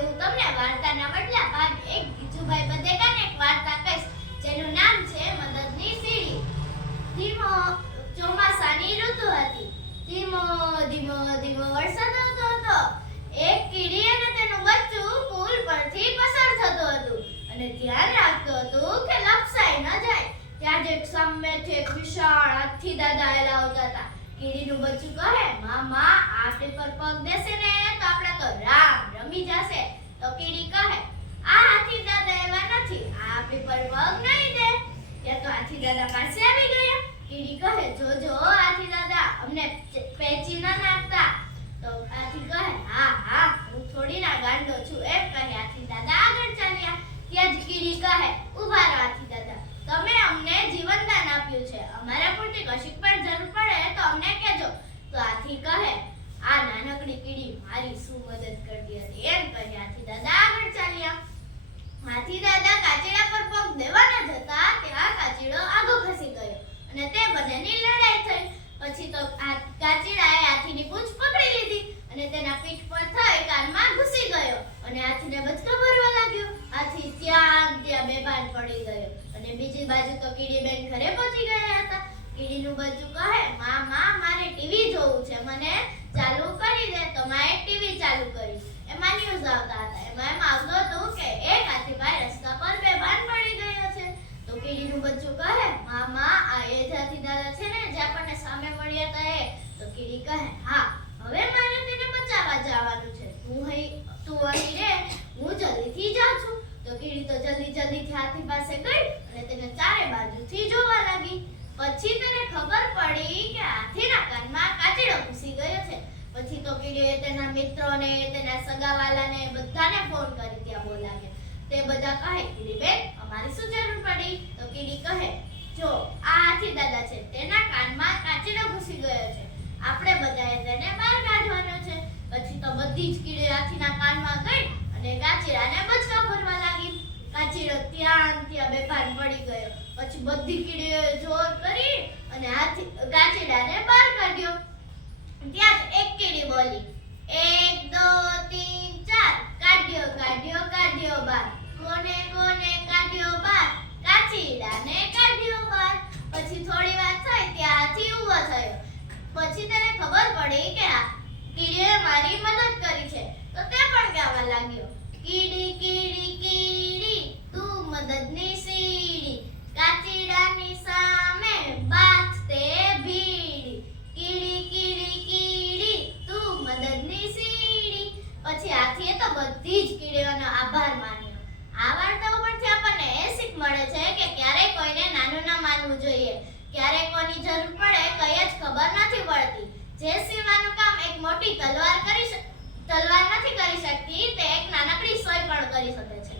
હું તમને વાર્તાના વડલા ભાગ 1 ગીજુભાઈ બધેકાને એક વાર્તા કહીશ જેનું નામ છે મદદની સીડી. ધીમો ચોમાસાની ઋતુ હતી. ધીમો ધીમો ધીમો વરસાદ આવતો હતો. એક કીડી અને તેનું બચ્ચું પુલ પરથી પસાર થતું હતું અને ધ્યાન રાખતું હતું કે લપસાઈ ન જાય. ત્યાં જ એક સામેથી એક વિશાળ હાથી દાદા આવતા હતા. કીડીનું બચ્ચું કહે, મામા આ પેપર પગ દેશે ને તો આપણે તો રામ રમી જશે. તો કીડી કહે, આ હાથી દાદા એવા નથી, આ પેપર પગ નહીં દે. ત્યાં તો હાથી દાદા પાસે આવી ગયા. કીડી કહે, જોજો હાથી દાદા અમને પેચી ન નાખતા. તો હાથી કહે, હા હા હું થોડી ના ગાંડો છું એમ કહી હાથી દાદા આગળ ચાલ્યા. ત્યાં જ કીડી કહે, ઉભા રહો હાથી દાદા, તમે અમને જીવનદાન આપ્યું છે, અમારા પૂરતી કશીક પણ જરૂર પડે તો અમને કહેજો. તો હાથી કહે, આ નાનકડી કીડી મારી શું મદદ કરતી હતી એમ કહી હાથી દાદા આગળ ચાલ્યા. હાથી દાદા કાચીડા પર પગ દેવાના જતા ત્યાં કાચીડો આગો ખસી ગયો અને તે બંનેની લડાઈ થઈ. પછી તો કાચીડાએ હાથીની પૂંછ પકડી લીધી અને તેના પીઠ પર થઈ કાનમાં ઘૂસી ગયો અને હાથીને બચકો ભરવા લાગ્યો. હાથી ત્યાં બેભાન પડી ગયો અને બીજી બાજુ તો કીડીબેન ઘરે પહોંચી ગયા હતા. કીડીનું બચ્ચું કહે, મામા મારે ટીવી જોવું છે, મને ચાલુ કરી દે. તો માએ ટીવી ચાલુ કરી. એમાં ન્યૂઝ આવતા હતા. એમાં આવતું હતું કે એક હાથીભાઈ રસ્તા પર બેભાન પડી ગયો છે. તો કીડીનું બચ્ચું કહે, મામા આ એ જ હાથી દાદા છે ને જે આપણને સામે મળ્યા હતા એ? તો કીડી કહે, હા હવે મારે તેને બચાવવા જવાનું છે, તું અહીં રે, હું જલ્દીથી જાઉં છું. તો કીડી તો જલ્દીથી હાથી પાસે ગઈ અને તેને ચારે બાજુથી જોવા લાગી. પછી તેને ખબર પડી કે હાથીના કાનમાં કાચીડો ઘૂસી ગયો છે. પછી તો કીડીએ તેના મિત્રોને, તેના સગાવાલાને બધાને ફોન કરી ત્યાં બોલાવ્યા. તે બધા કહે, કીડીબેન અમારી શું જરૂર પડી? તો કીડી કહે, જો આ હાથી દાદા છે તેના કાનમાં કાચીડો ઘૂસી ગયો છે, આપણે બધાએ તેને બહાર કાઢવાનો છે. પછી તો બધી જ કીડી હાથીના કાનમાં ગઈ અને કાચીડાને બચકો ભરવા લાગી. કાચીડો ત્યાં બેભાન પડી ગયો. પછી બધી કીડીઓએ જોર કરી અને કાચીડાને બહાર કાઢ્યો. ત્યાં જ એક કીડી બોલી, 1 2 3 4 કાઢ્યો બહાર. કોને કાઢ્યો બહાર? કાચીડાને કાઢ્યો બહાર. પછી થોડી વાર થઈ ત્યાં હાથી ઊભો થયો. પછી તેને ખબર પડી કે કીડીએ મારી મદદ કરી છે. તો તે પણ ગાવા લાગ્યો, કીડી કીડી કીડી તું મદદની સીડી, કાચીડાની સામે બાજતે ભીડી, કીડી કીડી કીડી તું મદદની સીડી. પછી હાથીએ તો બધી જ કીડીઓનો આભાર માન્યો. આ વાર્તા ઉપરથી આપણને એ શીખ મળે છે કે ક્યારેય કોઈને નાનું ન માનવું જોઈએ. ક્યારેય કોની જરૂર પડે કઈ જ ખબર નથી પડતી. જે સીવવાનું કામ એક મોટી તલવાર નથી કરી શકતી તે એક નાનકડી સોય પણ કરી શકે છે.